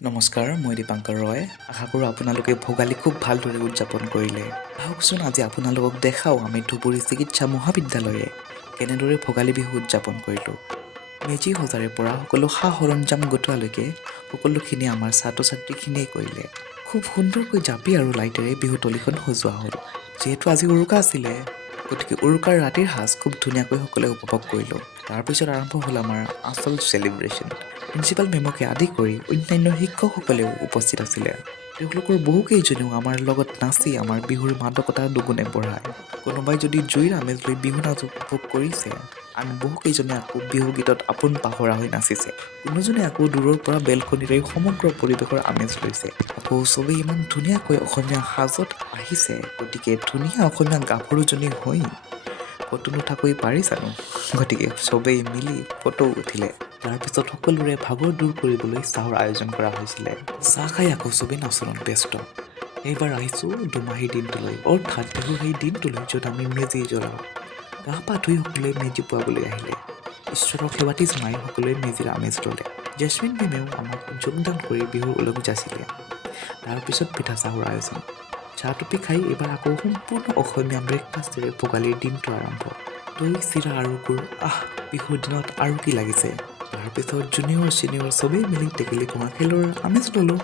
নমস্কাৰ, মই দীপাংকৰ ৰয়। আশা কৰোঁ আপোনালোকে ভোগালী খুব ভালদৰে উদযাপন কৰিলে। আহকচোন আজি আপোনালোকক দেখাওঁ আমি ধুবুৰী চিকিৎসা মহাবিদ্যালয়ে কেনেদৰে ভোগালী বিহু উদযাপন কৰিলোঁ। মেজি সজাৰে পৰা সকলো সা সৰঞ্জাম গোটোৱালৈকে সকলোখিনি আমাৰ ছাত্ৰ ছাত্ৰীখিনিয়ে কৰিলে। খুব সুন্দৰকৈ জাপি আৰু লাইটেৰে বিহুতলীখন সজোৱা হ'ল। যিহেতু আজি উৰুকা আছিলে, গতিকে উৰুকাৰ ৰাতিৰ সাজ খুব ধুনীয়াকৈ সকলোৱে উপভোগ কৰিলোঁ। তাৰপিছত আৰম্ভ হ'ল আমাৰ আচল চেলিব্ৰেশ্যন। প্ৰিন্সিপাল মেমকে আদি কৰি অন্যান্য শিক্ষকসকলেও উপস্থিত আছিলে। তেওঁলোকৰ বহুকেইজনেও আমাৰ লগত নাচি আমাৰ বিহুৰ মাদকতা দুগুণে বঢ়ায়। কোনোবাই যদি জুইৰ আমেজ লৈ বিহু নাচ উপভোগ কৰিছে, আন বহুকেইজনে আকৌ বিহু গীতত আপোন পাহৰা হৈ নাচিছে। কোনোজনে আকৌ দূৰৰ পৰা বেলকনিৰে সমগ্ৰ পৰিৱেশৰ আমেজ লৈছে। আকৌ চবেই ইমান ধুনীয়াকৈ অসমীয়া সাজত আহিছে, গতিকে ধুনীয়া অসমীয়া গাভৰুজনী হৈ ফটো নুঠাকৈ পাৰি জানো? গতিকে চবেই মিলি ফটো উঠিলে। তাৰপিছত সকলোৰে ভাগৰ দূৰ কৰিবলৈ চাহৰ আয়োজন কৰা হৈছিলে। চাহ খাই আকৌ চবেই নাচনত ব্যস্ত। এইবাৰ আহিছোঁ দুমাহীৰ দিনটোলৈ, অৰ্থাৎ বিহুৰ সেই দিনটোলৈ য'ত আমি মেজি জ্বলাওঁ। গা পা ধুই সকলোৱে মেজি পুৱাবলৈ আহিলে। ঈশ্বৰক সেৱাতি জনাই সকলোৱে মেজিৰ আমেজ ল'লে। জেচমিন মেমেও আমাক যোগদান কৰি বিহুৰ ওলগ যাচিলে। তাৰপিছত পিঠা চাহৰ আয়োজন। চাহ টুপি খাই এইবাৰ আকৌ সম্পূৰ্ণ অসমীয়া ব্ৰেকফাষ্টেৰে ভোগালীৰ দিনটো আৰম্ভ। দৈ চিৰা আৰু গুৰ, বিহুৰ দিনত আৰু কি লাগিছে। তাৰপিছত জুনিয়ৰ ছিনিয়ৰ চবেই মিলি টেকেলি ভঙা খেলৰ আমেজ ল'লোঁ।